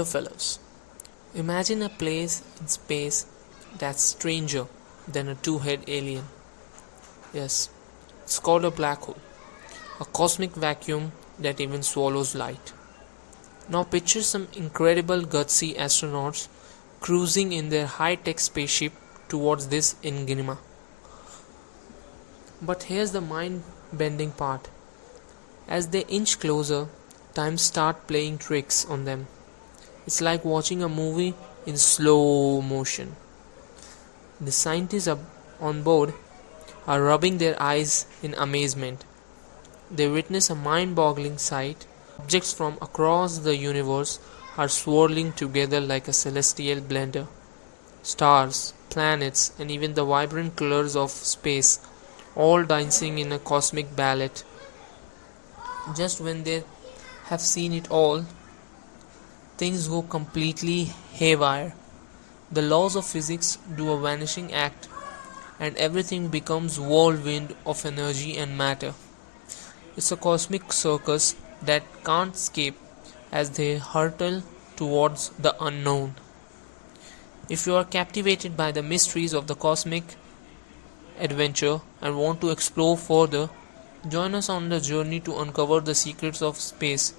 Hello, fellows. Imagine a place in space that's stranger than a two-head alien. Yes, it's called a black hole, a cosmic vacuum that even swallows light. Now, picture some incredible gutsy astronauts cruising in their high-tech spaceship towards this enigma. But here's the mind-bending part. As they inch closer, time starts playing tricks on them. It's like watching a movie in slow motion. The scientists on board are rubbing their eyes in amazement. They witness a mind-boggling sight. Objects from across the universe are swirling together like a celestial blender. Stars, planets, and even the vibrant colors of space, all dancing in a cosmic ballet. Just when they have seen it all, things go completely haywire. The laws of physics do a vanishing act, and everything becomes whirlwind of energy and matter. It's a cosmic circus that can't escape as they hurtle towards the unknown. If you are captivated by the mysteries of the cosmic adventure and want to explore further, join us on the journey to uncover the secrets of space.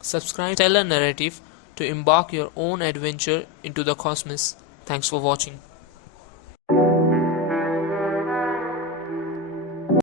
Subscribe to Stellar Narrative to embark your own adventure into the cosmos. Thanks for watching.